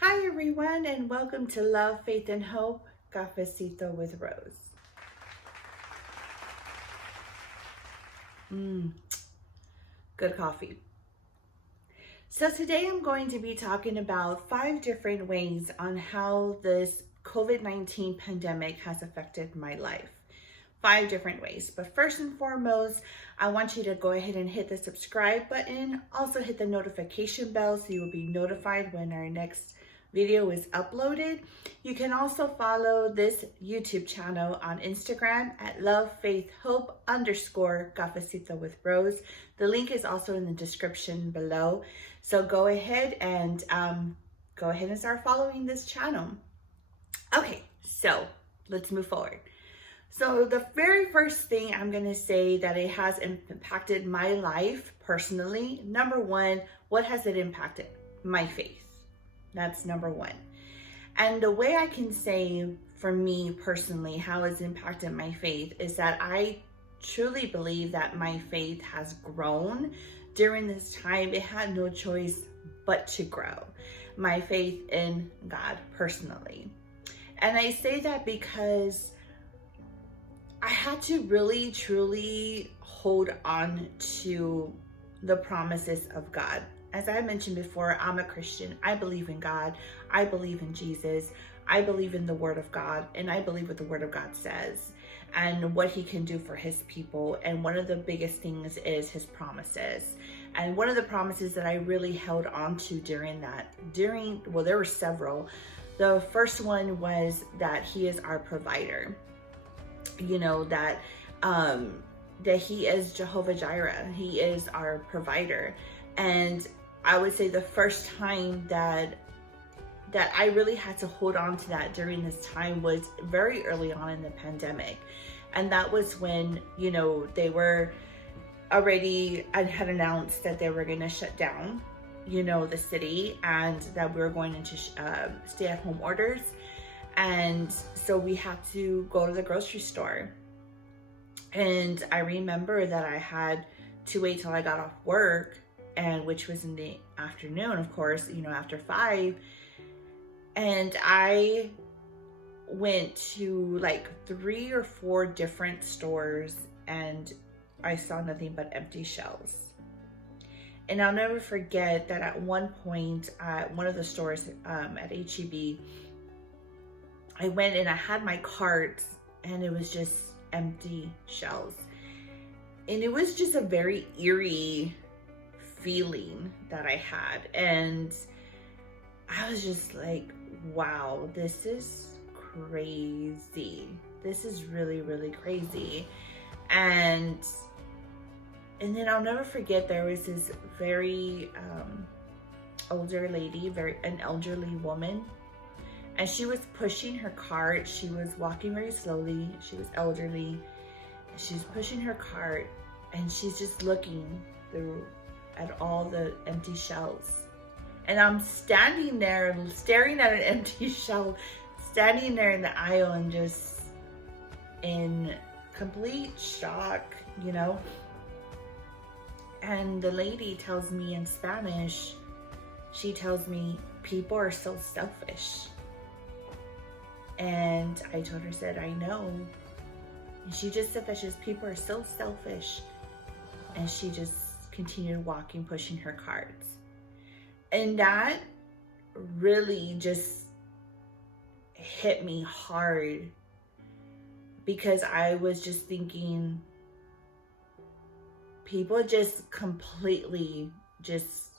Hi everyone, and welcome to Love, Faith, and Hope, Cafecito with Rose. Good coffee. So today I'm going to be talking about 5 different ways on how this COVID-19 pandemic has affected my life. 5 different ways. But first and foremost, I want you to go ahead and hit the subscribe button. Also hit the notification bell so you will be notified when our next video is uploaded. You can also follow this YouTube channel on Instagram at lovefaithhope_cafecito with Rose. The link is also in the description below. So go ahead and start following this channel. Okay, so let's move forward. So the very first thing I'm going to say that it has impacted my life personally, number one, what has it impacted? My faith. That's number one. And the way I can say for me personally, how it's impacted my faith is that I truly believe that my faith has grown during this time. It had no choice but to grow. My faith in God personally. And I say that because I had to really, truly hold on to the promises of God. As I mentioned before, I'm a Christian. I believe in God. I believe in Jesus. I believe in the Word of God. And I believe what the Word of God says and what He can do for His people. And one of the biggest things is His promises. And one of the promises that I really held on to well, there were several. The first one was that He is our provider. You know, that He is Jehovah Jireh. He is our provider. And I would say the first time that I really had to hold on to that during this time was very early on in the pandemic. And that was when, you know, they were already and had announced that they were going to shut down, you know, the city, and that we were going into stay-at-home orders. And so we had to go to the grocery store. And I remember that I had to wait till I got off work, and which was in the afternoon, of course, you know, after 5. And I went to like 3 or 4 different stores, and I saw nothing but empty shelves. And I'll never forget that at one point at one of the stores at HEB, I went and I had my cart, and it was just empty shelves. And it was just a very eerie feeling that I had. And I was just like, wow, this is crazy. This is really, really crazy. And then I'll never forget, there was this very older lady, an elderly woman. And she was pushing her cart. She was walking very slowly. She was elderly. She was pushing her cart, and she's just looking through at all the empty shelves. And I'm standing there staring at an empty shelf, standing there in the aisle and just in complete shock, you know. And the lady tells me in Spanish, she tells me, people are so selfish. And I told her, said, I know. And she just said that people are so selfish. And she just continued walking, pushing her carts. And that really just hit me hard, because I was just thinking, people just completely just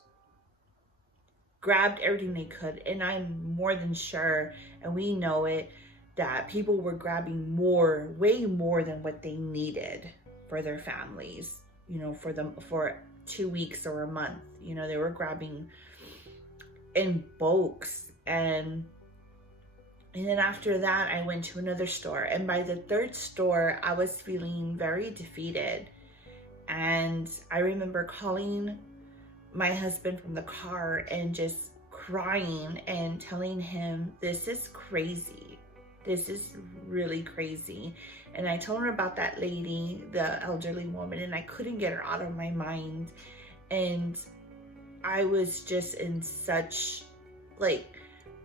grabbed everything they could. And I'm more than sure, and we know it, that people were grabbing way more than what they needed for their families, you know, for 2 weeks or a month. You know, they were grabbing in bulks. And then after that, I went to another store. And by the 3rd store, I was feeling very defeated. And I remember calling my husband from the car and just crying and telling him, this is crazy. This is really crazy. And I told her about that lady, the elderly woman, and I couldn't get her out of my mind. And I was just in such, like,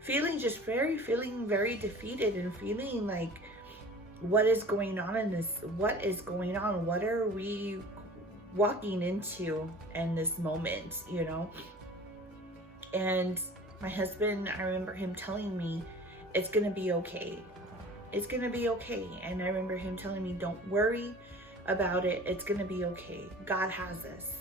feeling very defeated and feeling like, what is going on in this? What is going on? What are we walking into in this moment, you know? And my husband, I remember him telling me, it's gonna be okay. It's gonna be okay. And I remember him telling me, don't worry about it. It's gonna be okay. God has us.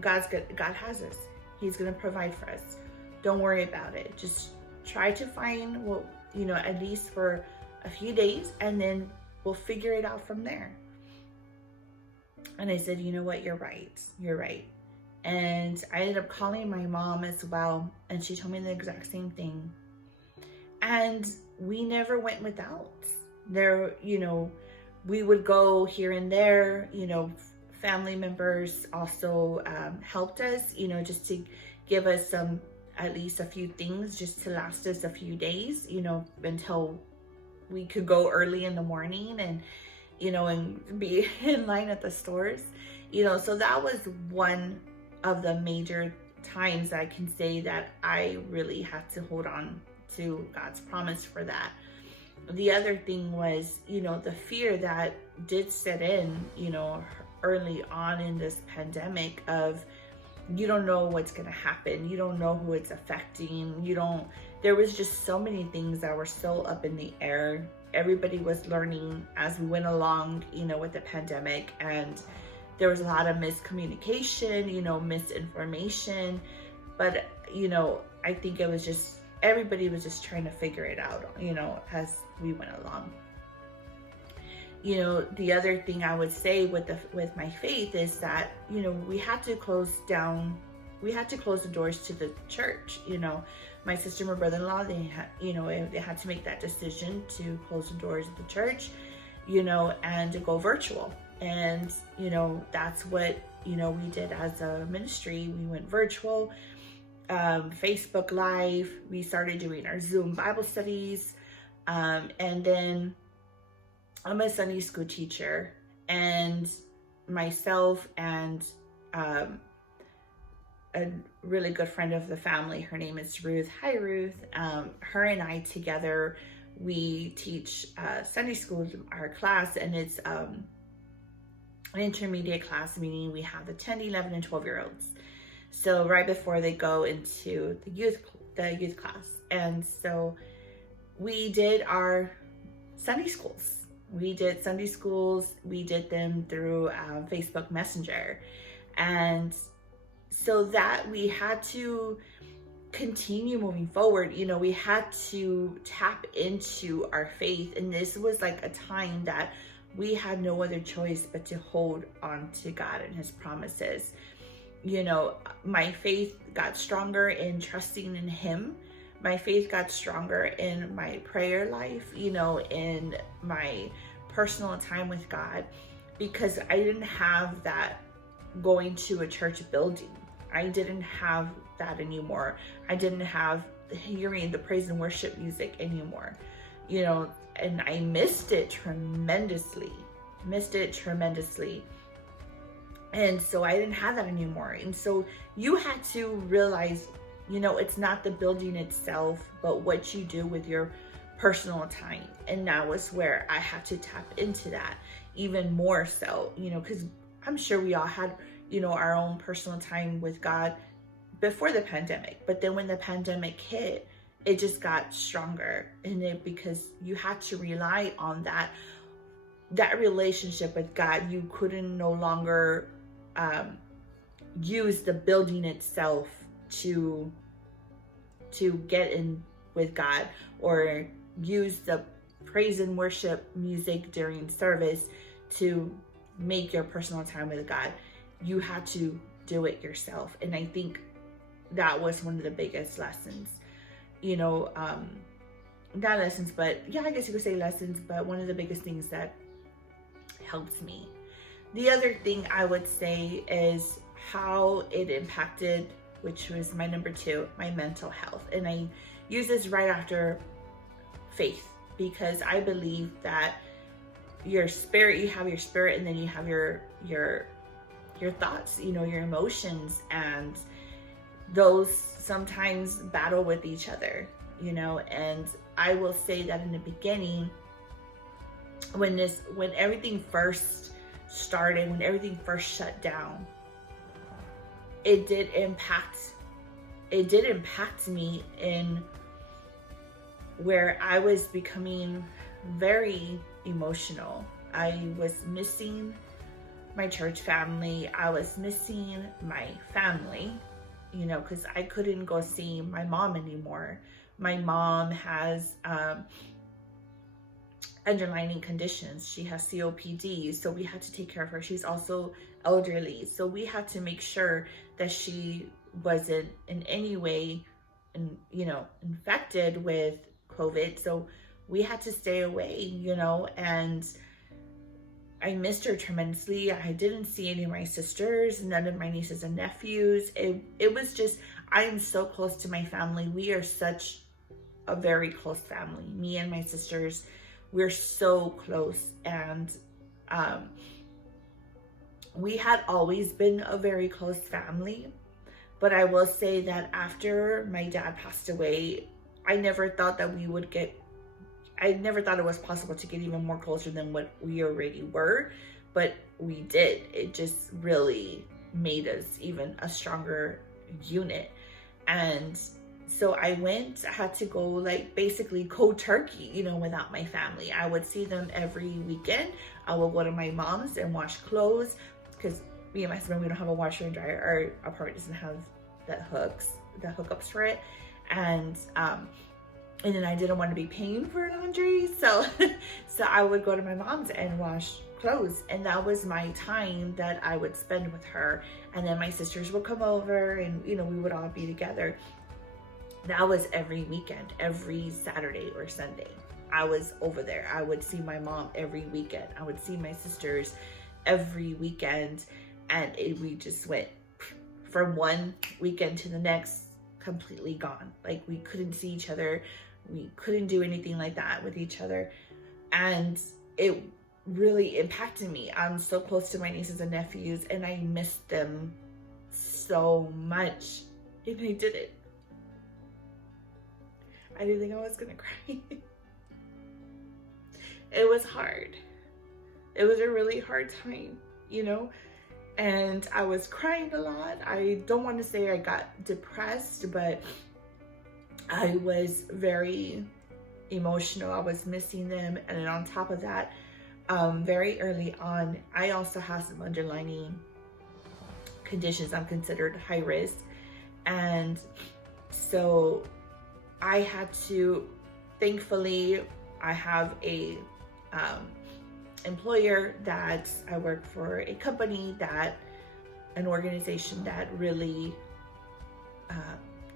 God has us. He's gonna provide for us. Don't worry about it. Just try to find what, you know, at least for a few days, and then we'll figure it out from there. And I said, you know what? You're right. You're right. And I ended up calling my mom as well, and she told me the exact same thing. And we never went without. There, you know, we would go here and there, you know, family members also helped us, you know, just to give us at least a few things just to last us a few days, you know, until we could go early in the morning and, you know, and be in line at the stores, you know. So that was one of the major times I can say that I really had to hold on to God's promise for that. The other thing was, you know, the fear that did set in, you know, early on in this pandemic of, you don't know what's going to happen. You don't know who it's affecting. There was just so many things that were still up in the air. Everybody was learning as we went along, you know, with the pandemic, and there was a lot of miscommunication, you know, misinformation. But, you know, I think it was just, everybody was just trying to figure it out, you know, as we went along. You know, the other thing I would say with my faith is that, you know, we had to close the doors to the church. You know, my sister and my brother-in-law, they had to make that decision to close the doors of the church, you know, and to go virtual. And, you know, that's what, you know, we did as a ministry. We went virtual, Facebook Live. We started doing our Zoom Bible studies. And then I'm a Sunday school teacher, and myself and a really good friend of the family, her name is Ruth. Hi, Ruth. Her and I together, we teach Sunday school, our class, and it's an intermediate class, meaning we have the 10, 11, and 12-year-olds. So right before they go into the youth class. And so we did our Sunday schools. We did Sunday schools. We did them through Facebook Messenger. And so that we had to continue moving forward. You know, we had to tap into our faith. And this was like a time that we had no other choice but to hold on to God and his promises. You know, my faith got stronger in trusting in him. My faith got stronger in my prayer life, you know, in my personal time with God, because I didn't have that going to a church building. I didn't have that anymore. I didn't have hearing the praise and worship music anymore, you know, and I missed it tremendously. And so I didn't have that anymore. And so you had to realize, you know, it's not the building itself, but what you do with your personal time. And that was where I had to tap into that even more so, you know, because I'm sure we all had, you know, our own personal time with God before the pandemic. But then when the pandemic hit, it just got stronger in it, because you had to rely on that relationship with God. You couldn't no longer use the building itself to get in with God, or use the praise and worship music during service to make your personal time with God. You had to do it yourself. And I think that was one of the biggest lessons, you know, not lessons, but yeah, I guess you could say lessons, but one of the biggest things that helped me. The other thing I would say is how it impacted, which was my number 2, my mental health. And I use this right after faith, because I believe that your spirit, you have your spirit, and then you have your thoughts, you know, your emotions, and those sometimes battle with each other. you know. And I will say that in the beginning, when everything first started, when everything first shut down, it did impact me in where I was becoming very emotional. I was missing my church family. I was missing my family, you know, because I couldn't go see my mom anymore. My mom has underlying conditions. She has COPD, so we had to take care of her. She's also elderly, so we had to make sure that she wasn't in any way, infected with COVID. So we had to stay away, you know, and I missed her tremendously. I didn't see any of my sisters, none of my nieces and nephews. It was just, I am so close to my family. We are such a very close family. Me and my sisters, we're so close. And we had always been a very close family. But I will say that after my dad passed away, I never thought it was possible to get even more closer than what we already were, but we did. It just really made us even a stronger unit. And so I had to go like basically cold turkey, you know, without my family. I would see them every weekend. I would go to my mom's and wash clothes, because me and my husband, we don't have a washer and dryer. Our apartment doesn't have the hookups for it. And then I didn't want to be paying for laundry. So I would go to my mom's and wash clothes. And that was my time that I would spend with her. And then my sisters would come over and, you know, we would all be together. That was every weekend, every Saturday or Sunday. I was over there. I would see my mom every weekend. I would see my sisters every weekend. And we just went from one weekend to the next, completely gone. Like, we couldn't see each other. We couldn't do anything like that with each other. And it really impacted me. I'm so close to my nieces and nephews, and I missed them so much. And I did it. I didn't think I was gonna cry. It was hard. It was a really hard time, you know? And I was crying a lot. I don't want to say I got depressed, but I was very emotional. I was missing them. And then on top of that, very early on, I also have some underlying conditions. I'm considered high risk. And so I had to, thankfully, I have a employer that I work for, a company an organization that really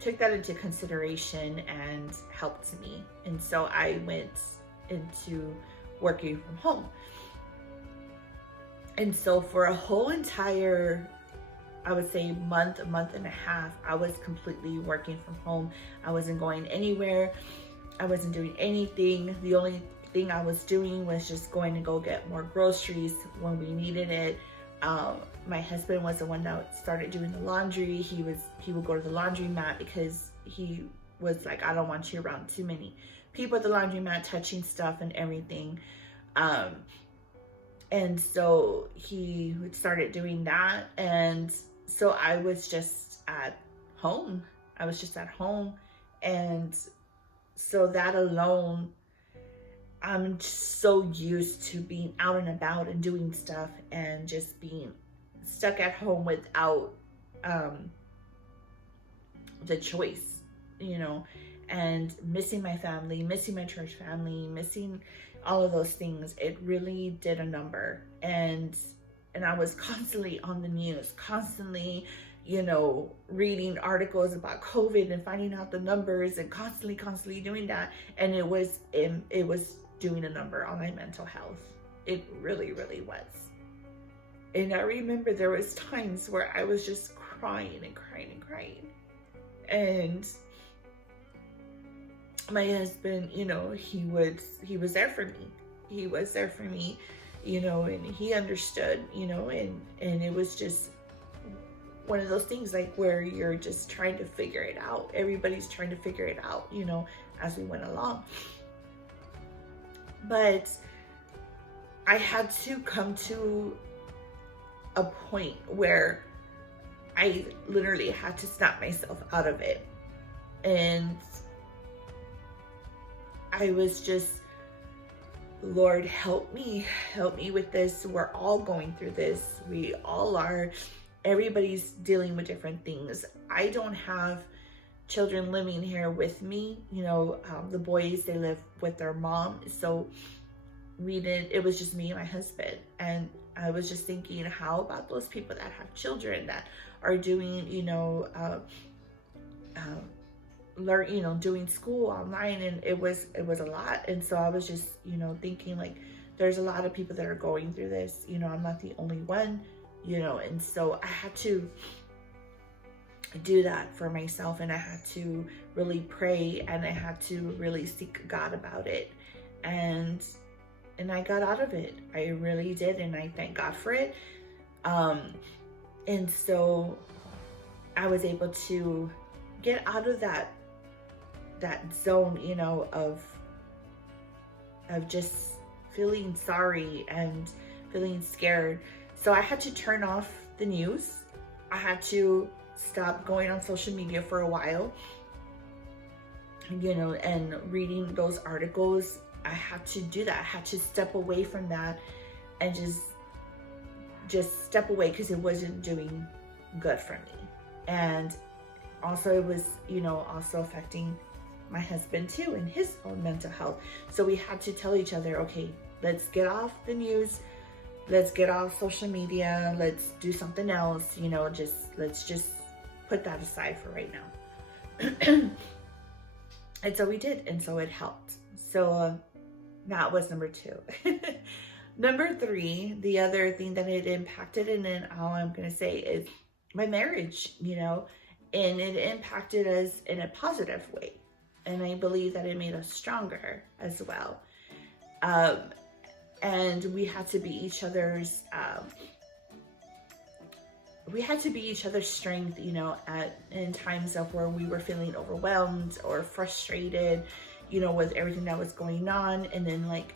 took that into consideration and helped me. And so I went into working from home. And so for a whole entire, I would say a month and a half, I was completely working from home. I wasn't going anywhere. I wasn't doing anything. The only thing I was doing was just going to go get more groceries when we needed it. My husband was the one that started doing the laundry. He would go to the laundromat because he was like, I don't want you around too many people at the laundromat touching stuff and everything. And so he started doing that. And so I was just at home. And so that alone, I'm so used to being out and about and doing stuff and just being stuck at home without the choice, you know, and missing my family, missing my church family, missing all of those things. It really did a number. And I was constantly on the news, constantly, you know, reading articles about COVID and finding out the numbers, and constantly doing that. And it was doing a number on my mental health. It really, really was. And I remember there was times where I was just crying. And my husband, you know, he was there for me. You know, and he understood, you know, and it was just one of those things like where you're just trying to figure it out. Everybody's trying to figure it out, you know, as we went along. But I had to come to a point where I literally had to snap myself out of it. And I was just, Lord, help me with this. We're all going through this. We all are. Everybody's dealing with different things. I don't have children living here with me. You know, the boys, they live with their mom. So it was just me and my husband. And I was just thinking, how about those people that have children that are doing, you know, doing school online, and it was a lot. And so I was just, you know, thinking like, there's a lot of people that are going through this, you know, I'm not the only one, you know. And so I had to do that for myself, and I had to really pray, and I had to really seek God about it, and I got out of it. I really did, and I thank God for it. And so I was able to get out of that zone, you know, of just feeling sorry and feeling scared. So I had to turn off the news. I had to stop going on social media for a while, you know, and reading those articles. I had to do that. I had to step away from that and just step away, because it wasn't doing good for me. And also it was, you know, also affecting my husband too, and his own mental health. So we had to tell each other, okay, let's get off the news, let's get off social media, let's do something else, you know, let's just put that aside for right now. And so we did, and so it helped. So that was number 2. Number 3, the other thing that it impacted, and then all I'm gonna say is my marriage, you know, and it impacted us in a positive way. And I believe that it made us stronger as well. And we had to be each other's, strength, you know, in times of where we were feeling overwhelmed or frustrated, you know, with everything that was going on. And then like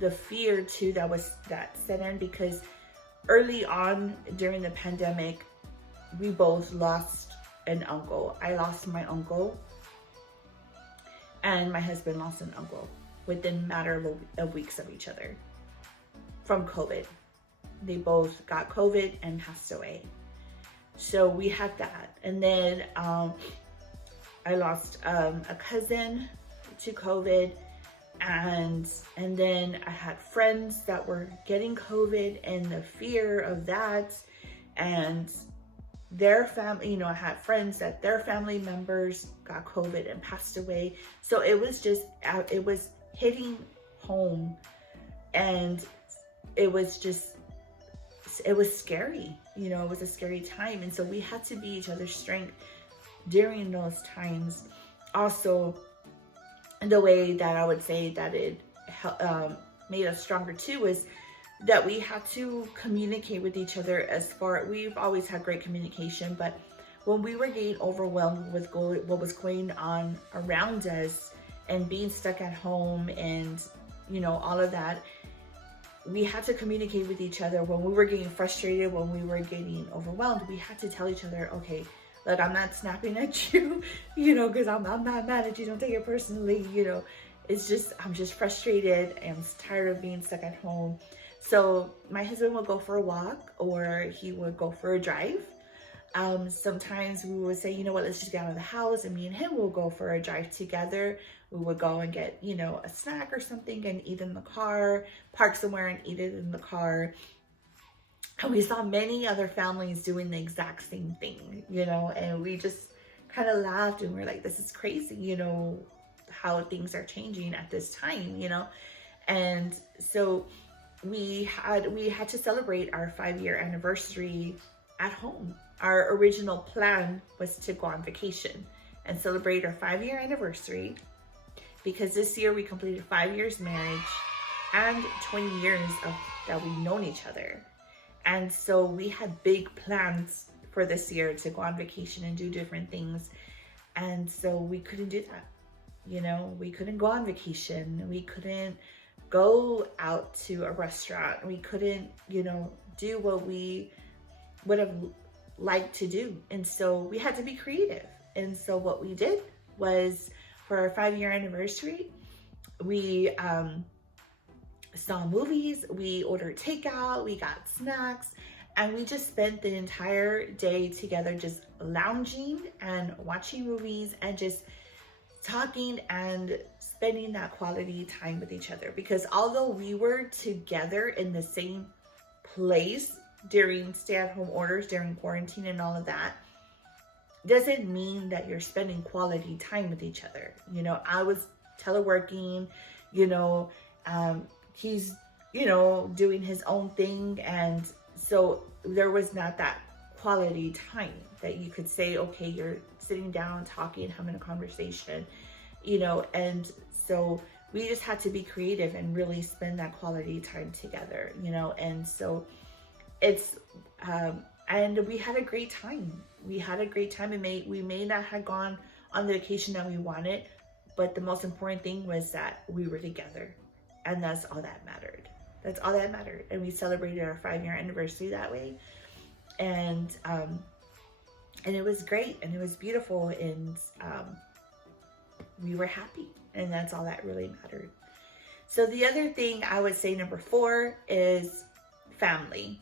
the fear too that set in, because early on during the pandemic, we both lost an uncle. I lost my uncle, and my husband lost an uncle within a matter of weeks of each other from COVID. They both got COVID and passed away. So we had that. And then I lost a cousin to COVID, and then I had friends that were getting COVID, and the fear of that, and their family, you know, I had friends that their family members got COVID and passed away. So it was just, it was hitting home, and it was scary, you know, it was a scary time. And so we had to be each other's strength during those times. Also, the way that I would say that it made us stronger too is that we had to communicate with each other. We've always had great communication, but when we were getting overwhelmed with what was going on around us and being stuck at home and, you know, all of that, we had to communicate with each other. When we were getting frustrated, when we were getting overwhelmed, we had to tell each other, okay, look, I'm not snapping at you, you know, because I'm not mad at you, don't take it personally, you know. It's just, I'm just frustrated and I'm tired of being stuck at home. So my husband would go for a walk, or he would go for a drive. Sometimes we would say, you know what, let's just get out of the house, and me and him will go for a drive together. We would go and get, you know, a snack or something and eat in the car, park somewhere and eat it in the car. And we saw many other families doing the exact same thing, you know, and we just kind of laughed, and we're like, this is crazy, you know, how things are changing at this time, you know. And so we had to celebrate our 5-year anniversary at home. Our original plan was to go on vacation and celebrate our 5-year anniversary, because this year we completed 5 years marriage and 20 years of that we've known each other. And so we had big plans for this year to go on vacation and do different things. And so we couldn't do that. You know, we couldn't go on vacation. We couldn't go out to a restaurant. We couldn't, you know, do what we would have liked to do. And so we had to be creative. And so what we did was, for our 5-year anniversary, we saw movies, we ordered takeout, we got snacks, and we just spent the entire day together just lounging and watching movies and just talking and spending that quality time with each other. Because although we were together in the same place during stay-at-home orders, during quarantine and all of that, doesn't mean that you're spending quality time with each other. You know, I was teleworking, you know, he's, you know, doing his own thing. And so there was not that quality time that you could say, okay, you're sitting down, talking, having a conversation, you know. And so we just had to be creative and really spend that quality time together, you know. And so it's, and we had a great time. We had a great time. We may not have gone on the vacation that we wanted, but the most important thing was that we were together. And that's all that mattered. That's all that mattered. And we celebrated our 5-year anniversary that way. And it was great, and it was beautiful, and we were happy, and that's all that really mattered. So the other thing I would say, number 4, is family.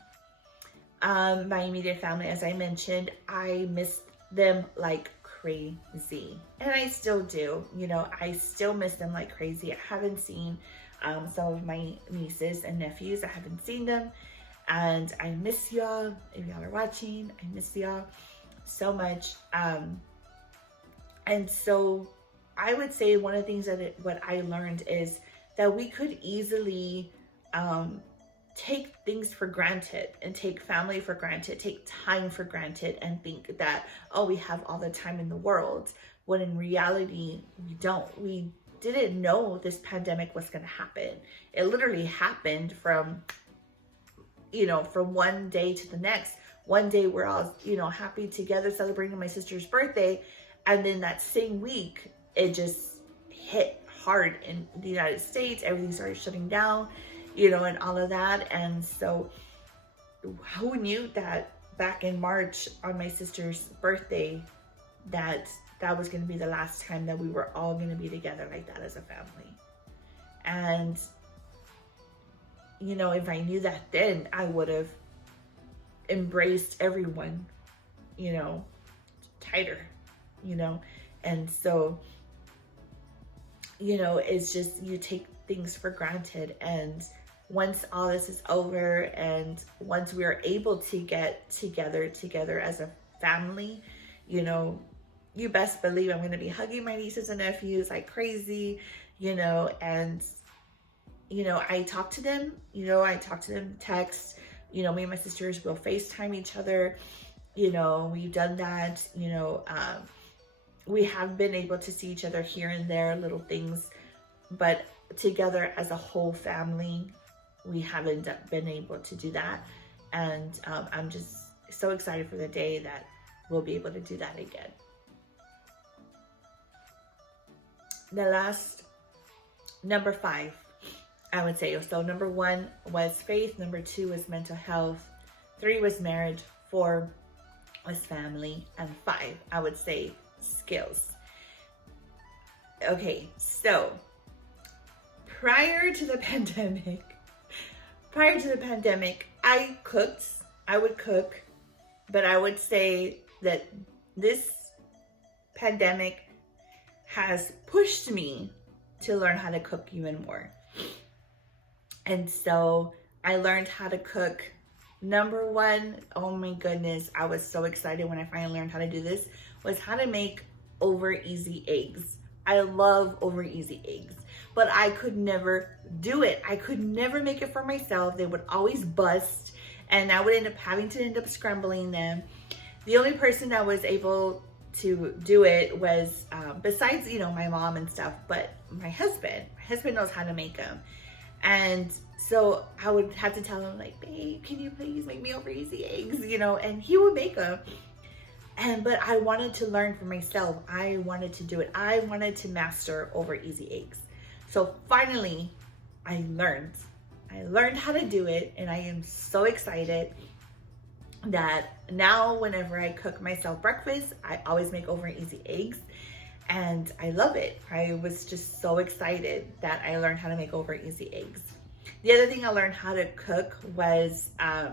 My immediate family, as I mentioned, I miss them like crazy, and I still do. You know, I still miss them like crazy. I haven't seen some of my nieces and nephews. I haven't seen them, and I miss y'all. If y'all are watching, I miss y'all so much. And so I would say one of the things what I learned is that we could easily take things for granted, and take family for granted, take time for granted, and think that, oh, we have all the time in the world, when in reality we don't. We didn't know this pandemic was going to happen. It literally happened from, you know, from one day to the next. One day we're all, you know, happy together celebrating my sister's birthday, and then that same week it just hit hard in the United States. Everything started shutting down, you know, and all of that. And so who knew that back in March on my sister's birthday that was going to be the last time that we were all going to be together like that as a family. And, you know, if I knew that then, I would have embraced everyone, you know, tighter, you know. And so, you know, it's just, you take things for granted. And once all this is over, and once we are able to get together as a family, you know, you best believe I'm going to be hugging my nieces and nephews like crazy, you know. And, you know, I talk to them, text, you know, me and my sisters will FaceTime each other, you know, we've done that, you know. We have been able to see each other here and there, little things, but together as a whole family, we haven't been able to do that. And I'm just so excited for the day that we'll be able to do that again. The last, number 5, I would say. So number 1 was faith. Number 2 was mental health. 3 was marriage. 4 was family. And 5, I would say, skills. Okay, so prior to the pandemic, I would cook, but I would say that this pandemic has pushed me to learn how to cook even more. And so I learned how to cook. Number 1, oh my goodness, I was so excited when I finally learned how to do this, was how to make over easy eggs. I love over easy eggs, but I could never do it. I could never make it for myself. They would always bust, and I would end up scrambling them. The only person that was able to do it was, besides, you know, my mom and stuff, but my husband knows how to make them. And so I would have to tell him, like, babe, can you please make me over easy eggs, you know, and he would make them. But I wanted to learn for myself. I wanted to do it. I wanted to master over easy eggs. So finally, I learned how to do it, and I am so excited that now whenever I cook myself breakfast, I always make over easy eggs, and I love it. I was just so excited that I learned how to make over easy eggs. The other thing I learned how to cook was I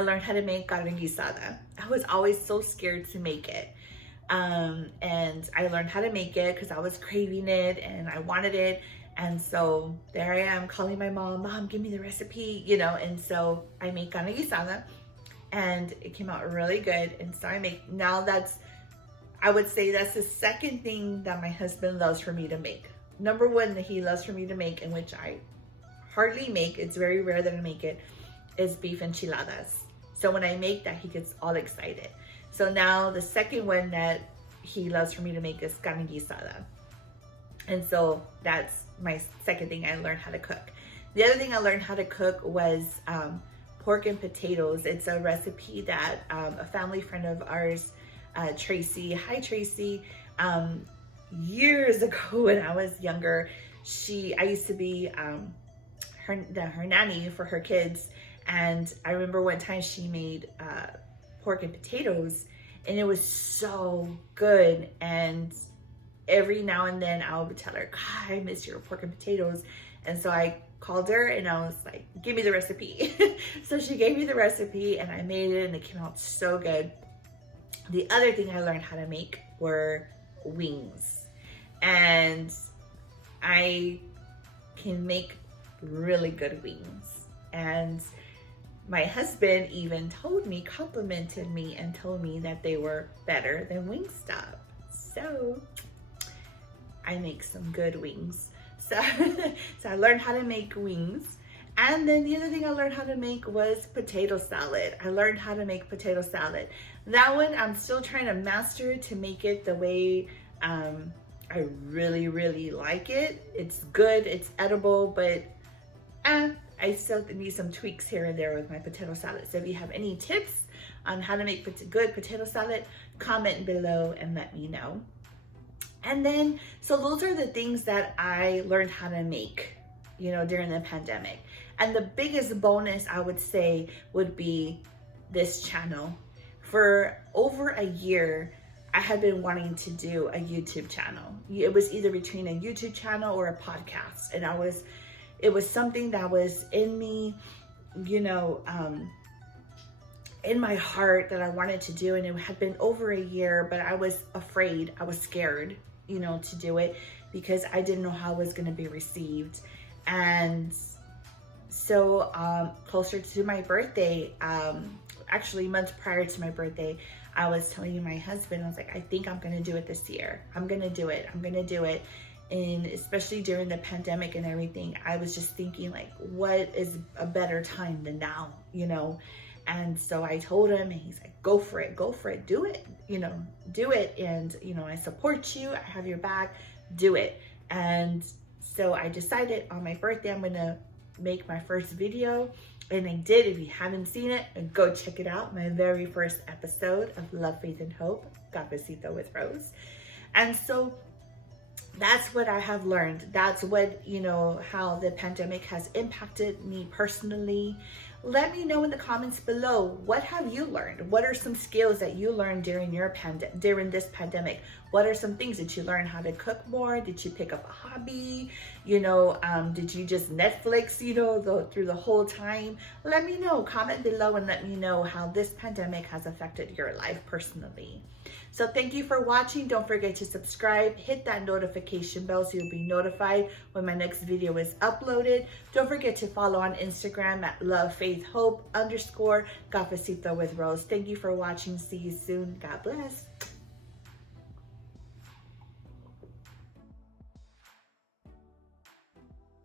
learned how to make carne guisada. I was always so scared to make it. And I learned how to make it because I was craving it and I wanted it. And so there I am calling my mom, give me the recipe, you know. And so I make carne guisada and it came out really good. And so I would say that's the second thing that my husband loves for me to make. Number one that he loves for me to make, and which I hardly make, it's very rare that I make it, is beef enchiladas. So when I make that, he gets all excited. So now the second one that he loves for me to make is carne guisada. And so that's my second thing I learned how to cook. The other thing I learned how to cook was pork and potatoes. It's a recipe that a family friend of ours, Tracy, hi Tracy, years ago when I was younger, I used to be her nanny for her kids. And I remember one time she made pork and potatoes, and it was so good. And every now and then I would tell her, God, I miss your pork and potatoes. And so I called her and I was like, give me the recipe. So she gave me the recipe and I made it and it came out so good. The other thing I learned how to make were wings. And I can make really good wings. And my husband even complimented me and told me that they were better than Wingstop. So I make some good wings. So I learned how to make wings. And then the other thing I learned how to make was potato salad. I learned how to make potato salad. That one, I'm still trying to master to make it the way I really, really like it. It's good, it's edible, but I still need some tweaks here and there with my potato salad. So if you have any tips on how to make good potato salad, comment below and let me know. And then, so those are the things that I learned how to make, you know, during the pandemic. And the biggest bonus I would say would be this channel. For over a year, I had been wanting to do a YouTube channel. It was either between a YouTube channel or a podcast. And it was something that was in me, you know, in my heart that I wanted to do. And it had been over a year, but I was afraid, I was scared, you know, to do it because I didn't know how it was going to be received. And so closer to my birthday, actually months prior to my birthday, I was telling my husband, I was like, I think I'm going to do it this year. I'm going to do it. I'm going to do it. And especially during the pandemic and everything, I was just thinking like, what is a better time than now, you know? And so I told him and he's like, go for it, do it, you know, do it. And, you know, I support you, I have your back, do it. And so I decided on my birthday, I'm gonna make my first video. And I did. If you haven't seen it, go check it out. My very first episode of Love, Faith, and Hope, Cafecito with Rose. And so that's what I have learned. That's what, you know, how the pandemic has impacted me personally. Let me know in the comments below, what have you learned? What are some skills that you learned during this pandemic? What are some things that you learned how to cook more? Did you pick up a hobby? You know, did you just Netflix, you know, through the whole time? Let me know, comment below and let me know how this pandemic has affected your life personally. So thank you for watching. Don't forget to subscribe, hit that notification bell so you'll be notified when my next video is uploaded. Don't forget to follow on Instagram at lovefaithhope_Cafecito with Rose. Thank you for watching. See you soon. God bless.